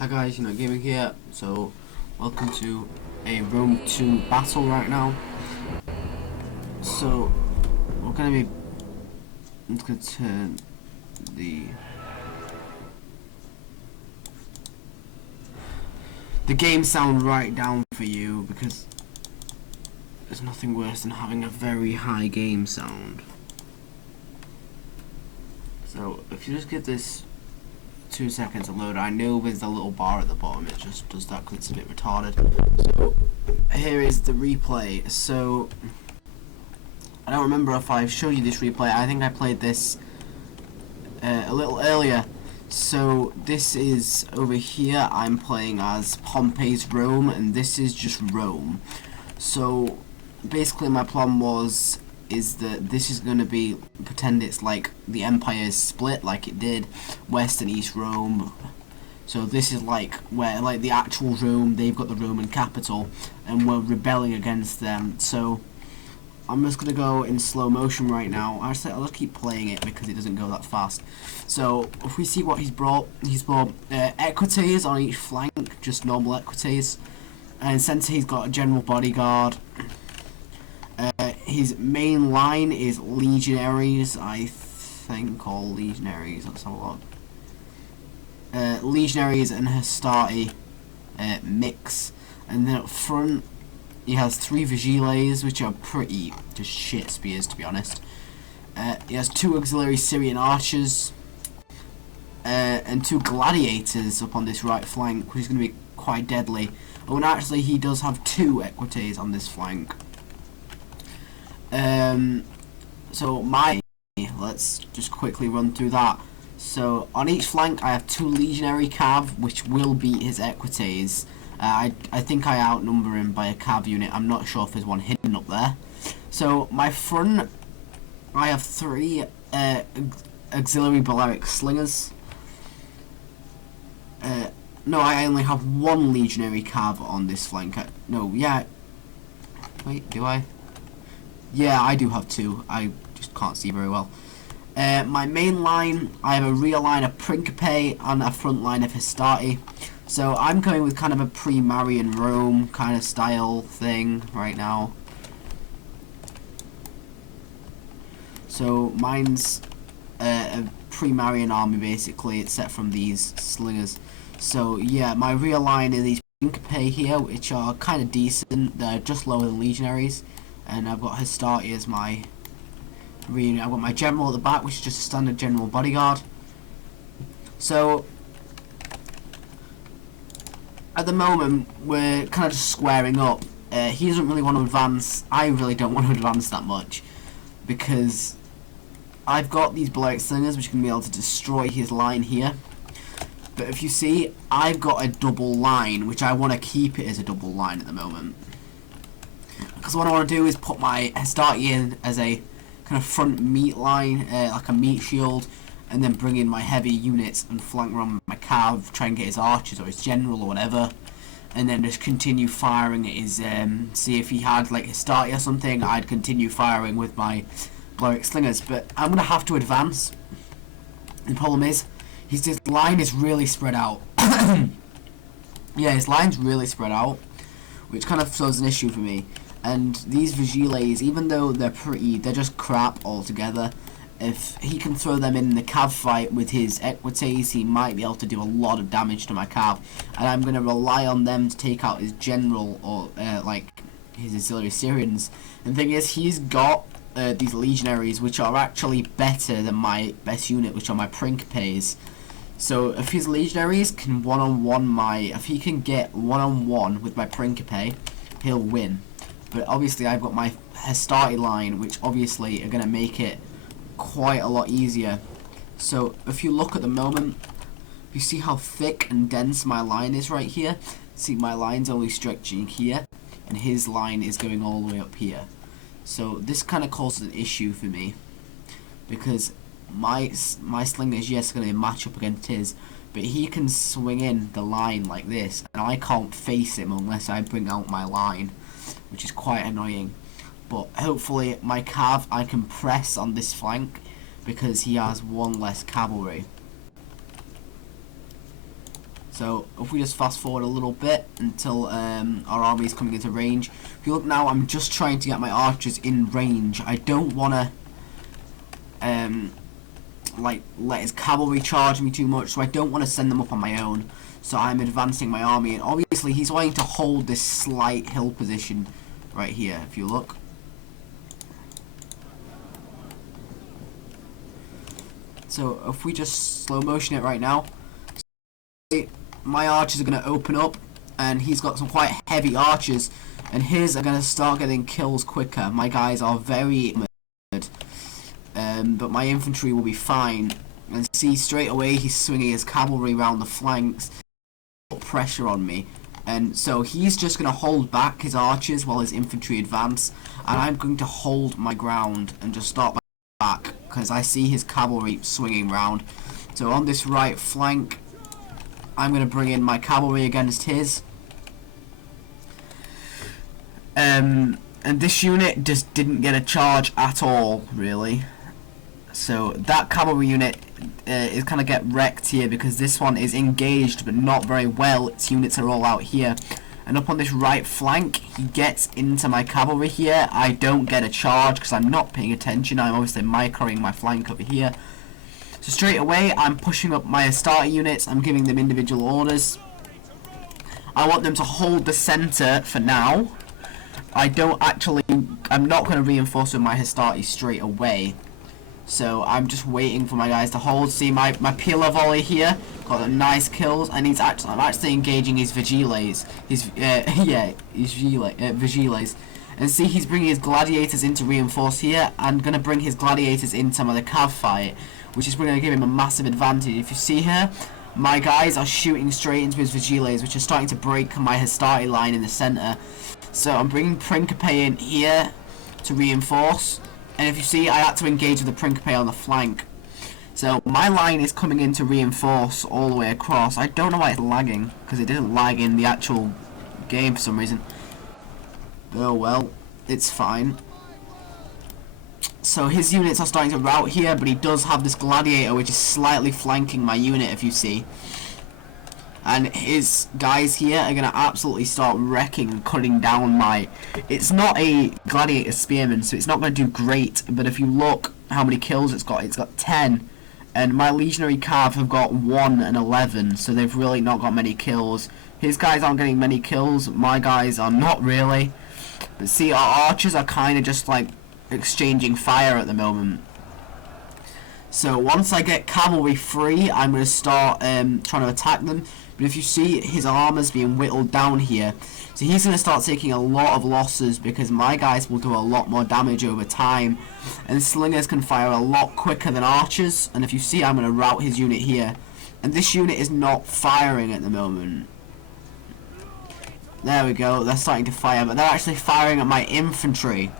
Hi guys, Gaming here. So, welcome to a Rome 2 battle right now. So, we're gonna be. I'm just gonna turn the game sound right down for you because there's nothing worse than having a very high game sound. So, if you just give this 2 seconds to load, I know there's a little bar at the bottom, it just does that because it's a bit retarded. So, here is the replay. So, I don't remember if I've shown you this replay. I think I played this a little earlier. So this is over here. I'm playing as Pompey's Rome, and this is just Rome. So basically, my plan is that this is going to be pretend it's like the empire is split, like it did West and East Rome. So this is like where like the actual Rome, they've got the Roman capital, and we're rebelling against them. So I'm just gonna go in slow motion right now. Actually, I'll just keep playing it because it doesn't go that fast. So if we see what he's brought equites on each flank, just normal equites, and since he's got a general bodyguard, his main line is legionaries, I think, or legionaries. Let's have a look. Legionaries and Hastati mix, and then up front he has 3 Vigiles, which are pretty just shit spears, to be honest. He has 2 auxiliary Syrian archers, and 2 gladiators up on this right flank, which is going to be quite deadly. Oh, and actually he does have 2 equites on this flank. So let's just quickly run through that. So on each flank I have 2 legionary cav, which will beat his equites. I think I outnumber him by a cav unit. I'm not sure if there's one hidden up there. So my front, I have 3 auxiliary Balearic slingers. No, I only have 1 legionary cav on this flank. Wait, do I? Yeah, I do have 2. I just can't see very well. My main line, I have a rear line of Principe and a front line of Hastati. So I'm going with kind of a pre-Marian Rome kind of style thing right now. So mine's a pre-Marian army basically, except from these slingers. So yeah, my rear line are these Principe here, which are kind of decent. They're just lower than legionaries. And I've got Hastati as my rear unit. I've got my general at the back, which is just a standard general bodyguard. So at the moment, we're kind of just squaring up. He doesn't really want to advance. I really don't want to advance that much because I've got these Balearic slingers which can be able to destroy his line here. But if you see, I've got a double line, which I want to keep it as a double line at the moment. Because what I want to do is put my Hastati in as a kind of front meat line, like a meat shield, and then bring in my heavy units and flank around my cav, try and get his archers or his general or whatever, and then just continue firing at his, see if he had like Hastati or something, I'd continue firing with my Balearic slingers. But I'm going to have to advance. The problem is, his line is really spread out. Yeah, his line's really spread out, which kind of throws an issue for me. And these Vigiles, even though they're just crap altogether, if he can throw them in the cav fight with his equites, he might be able to do a lot of damage to my cav. And I'm going to rely on them to take out his general or like his auxiliary Syrians. And the thing is, he's got these legionaries, which are actually better than my best unit, which are my Principes. So if his legionaries can if he can get one-on-one with my Principe, he'll win. But obviously I've got my Hastati line, which obviously are going to make it quite a lot easier. So if you look at the moment, you see how thick and dense my line is right here. See, my line's only stretching here, and his line is going all the way up here. So this kind of causes an issue for me, because my sling is yes going to match up against his, but he can swing in the line like this, and I can't face him unless I bring out my line, which is quite annoying. But hopefully my cav I can press on this flank because he has 1 less cavalry. So if we just fast forward a little bit until our army is coming into range. If you look now, I'm just trying to get my archers in range. I don't want to like let his cavalry charge me too much, so I don't want to send them up on my own. So I'm advancing my army, and obviously he's wanting to hold this slight hill position right here, if you look. So if we just slow motion it right now, my archers are going to open up, and he's got some quite heavy archers, and his are going to start getting kills quicker. My guys are very good, but my infantry will be fine. And see, straight away he's swinging his cavalry around the flanks, put pressure on me, and so he's just going to hold back his archers while his infantry advance, and I'm going to hold my ground and just start back because I see his cavalry swinging round. So on this right flank, I'm going to bring in my cavalry against his. And this unit just didn't get a charge at all, really. So that cavalry unit is kind of get wrecked here because this one is engaged but not very well. Its units are all out here. And up on this right flank, he gets into my cavalry here. I don't get a charge because I'm not paying attention. I'm obviously microing my flank over here. So straight away, I'm pushing up my Astarte units. I'm giving them individual orders. I want them to hold the center for now. I'm not going to reinforce with my Hastati straight away. So I'm just waiting for my guys to hold. See my Pila volley here, got some nice kills, and I'm actually engaging his Vigiles. His Vigiles. And see, he's bringing his gladiators in to reinforce here. I'm gonna bring his gladiators into some of the cav fight, which is going to give him a massive advantage. If you see here, my guys are shooting straight into his Vigiles, which are starting to break my Hastati line in the center. So I'm bringing Principe in here to reinforce. And if you see, I had to engage with the Principe on the flank. So my line is coming in to reinforce all the way across. I don't know why it's lagging, because it didn't lag in the actual game for some reason. Oh well, it's fine. So his units are starting to rout here, but he does have this gladiator which is slightly flanking my unit, if you see. And his guys here are going to absolutely start wrecking and cutting down my... It's not a gladiator spearman, so it's not going to do great, but if you look how many kills it's got 10. And my legionary cav have got 1 and 11, so they've really not got many kills. His guys aren't getting many kills, my guys are not really. But see, our archers are kind of just like exchanging fire at the moment. So once I get cavalry free, I'm going to start trying to attack them. But if you see, his armor's being whittled down here, so he's going to start taking a lot of losses because my guys will do a lot more damage over time, and slingers can fire a lot quicker than archers. And if you see, I'm going to rout his unit here, and this unit is not firing at the moment. There we go, they're starting to fire, but they're actually firing at my infantry.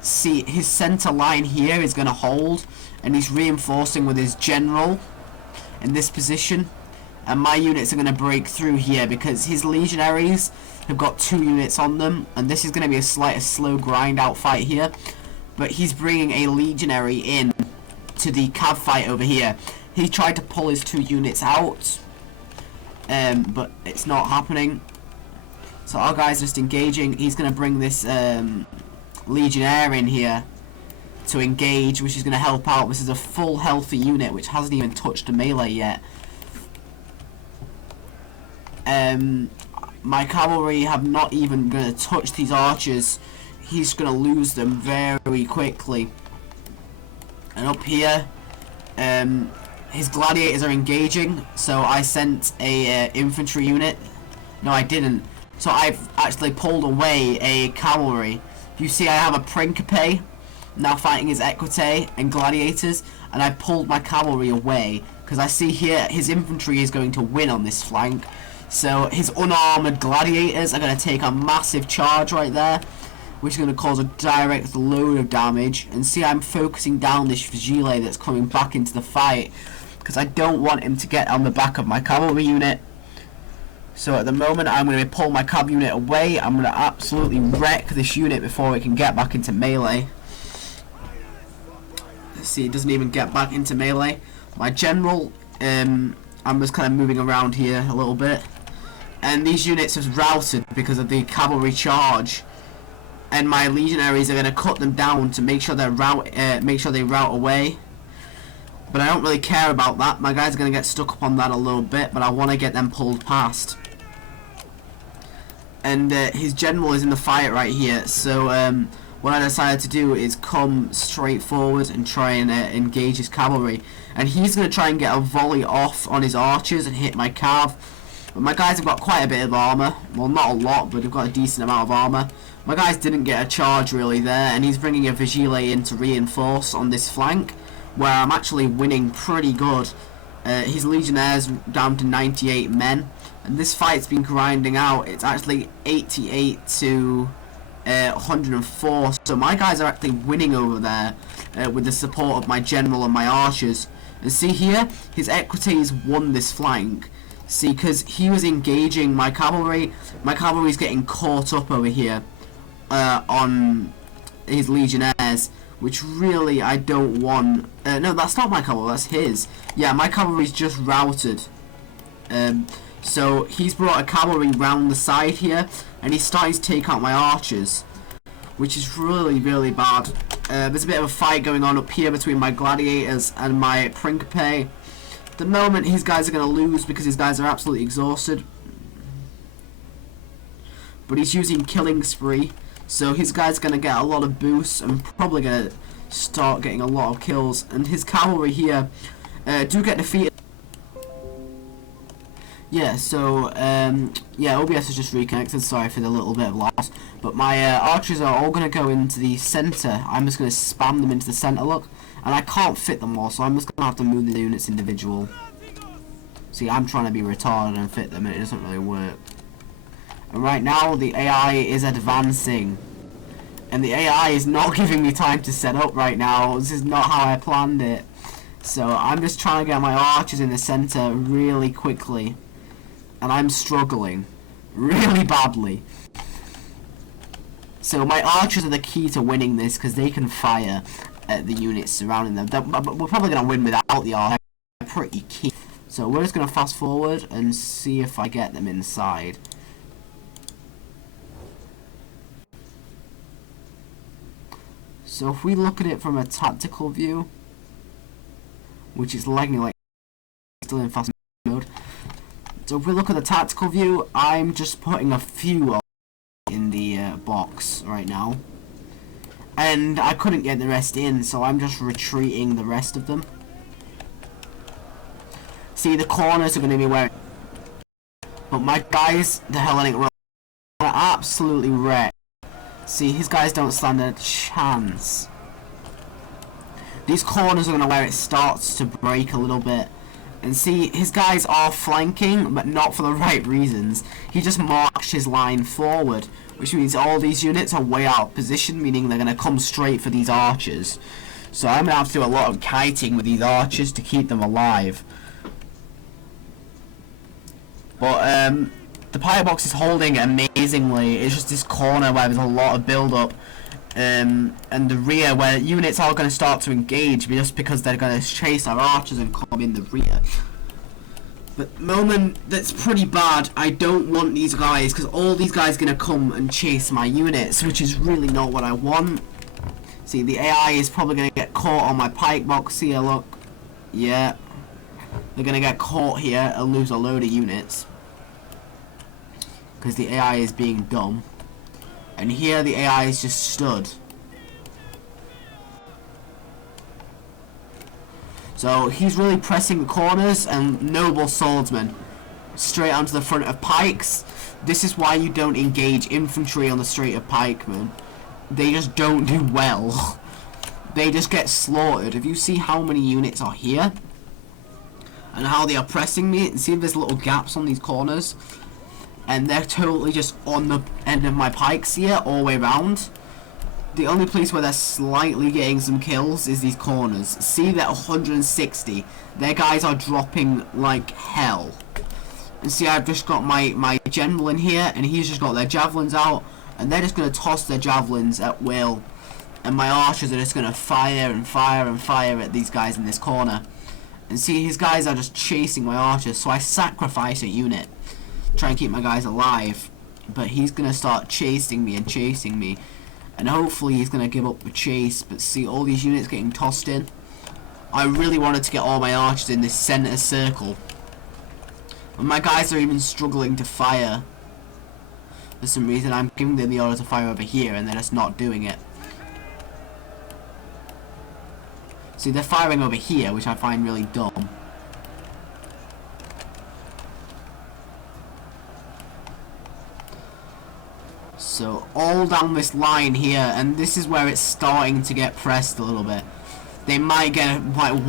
See, his center line here is going to hold, and he's reinforcing with his general in this position, and my units are going to break through here because his legionaries have got 2 units on them, and this is going to be a slow grind out fight here, but he's bringing a legionary in to the cav fight over here. He tried to pull his 2 units out, but it's not happening. So our guy's just engaging. He's going to bring this legionnaire in here to engage, which is going to help out. This is a full healthy unit which hasn't even touched a melee yet. My cavalry have not even going to touch these archers. He's going to lose them very quickly. And up here, his gladiators are engaging, so I sent a infantry unit. No, I didn't. So I've actually pulled away a cavalry. You see, I have a Principe now fighting his Equite and gladiators, and I pulled my cavalry away because I see here his infantry is going to win on this flank. So his unarmored gladiators are going to take a massive charge right there, which is going to cause a direct load of damage. And see, I'm focusing down this Vigile that's coming back into the fight because I don't want him to get on the back of my cavalry unit. So at the moment, I'm going to pull my cav unit away. I'm going to absolutely wreck this unit before it can get back into melee. See, it doesn't even get back into melee. My general, I'm I'm just kind of moving around here a little bit. And these units have routed because of the cavalry charge. And my legionaries are going to cut them down to make sure they rout away. But I don't really care about that. My guys are going to get stuck up on that a little bit, but I want to get them pulled past. And his general is in the fight right here, so what I decided to do is come straight forward and try and engage his cavalry. And he's going to try and get a volley off on his archers and hit my cav. But my guys have got quite a bit of armour. Well, not a lot, but they've got a decent amount of armour. My guys didn't get a charge really there, and he's bringing a Vigile in to reinforce on this flank, where I'm actually winning pretty good. His legionnaires down to 98 men, and this fight's been grinding out. It's actually 88 to 104, so my guys are actually winning over there with the support of my general and my archers. And see here, his equities won this flank. See, because he was engaging my cavalry's getting caught up over here on his legionnaires, which really I don't want. No, that's not my cavalry, that's his. Yeah, my cavalry's just routed. So he's brought a cavalry round the side here, and he's starting to take out my archers, which is really, really bad. There's a bit of a fight going on up here between my gladiators and my Principe. At the moment, his guys are going to lose because his guys are absolutely exhausted. But he's using Killing Spree, so his guy's going to get a lot of boosts and probably going to start getting a lot of kills. And his cavalry here do get defeated. Yeah, so, yeah, OBS is just reconnected, sorry for the little bit of loss. But my archers are all going to go into the centre. I'm just going to spam them into the centre, look. And I can't fit them all, so I'm just going to have to move the units individual. See, I'm trying to be retarded and fit them, and it doesn't really work. And right now, the AI is advancing. And the AI is not giving me time to set up right now. This is not how I planned it. So, I'm just trying to get my archers in the centre really quickly. And I'm struggling really badly. So my archers are the key to winning this because they can fire at the units surrounding them. We're probably going to win without the archers. They're pretty key. So we're just going to fast forward and see if I get them inside. So if we look at it from a tactical view, which is lagging like still in fast mode. So if we look at the tactical view, I'm just putting a few in the box right now. And I couldn't get the rest in, so I'm just retreating the rest of them. See, the corners are going to be where... But my guys, the Hellenic Road, are absolutely wrecked. See, his guys don't stand a chance. These corners are going to where it starts to break a little bit. And see, his guys are flanking, but not for the right reasons. He just marched his line forward, which means all these units are way out of position, meaning they're going to come straight for these archers. So I'm going to have to do a lot of kiting with these archers to keep them alive. But the pirate box is holding amazingly. It's just this corner where there's a lot of build-up. And the rear where units are going to start to engage just because they're going to chase our archers and come in the rear. But the moment that's pretty bad, I don't want these guys because all these guys are going to come and chase my units, which is really not what I want. See, the AI is probably going to get caught on my pike box here, look. Yeah. They're going to get caught here and lose a load of units because the AI is being dumb. And here the AI is just stood. So he's really pressing the corners, and noble swordsmen straight onto the front of pikes. This is why you don't engage infantry on the straight of pikemen. They just don't do well. They just get slaughtered. If you see how many units are here and how they are pressing me, and see if there's little gaps on these corners. And they're totally just on the end of my pikes here, all the way around. The only place where they're slightly getting some kills is these corners. See, they're 160. Their guys are dropping like hell. And see, I've just got my general in here, and he's just got their javelins out. And they're just going to toss their javelins at will. And my archers are just going to fire and fire and fire at these guys in this corner. And see, his guys are just chasing my archers, so I sacrifice a unit. Try and keep my guys alive. But he's going to start chasing me and chasing me. And hopefully he's going to give up the chase. But see, all these units getting tossed in. I really wanted to get all my archers in this center circle. But my guys are even struggling to fire. For some reason, I'm giving them the order to fire over here, and they're just not doing it. See, they're firing over here, which I find really dumb. So, all down this line here, and this is where it's starting to get pressed a little bit. They might get like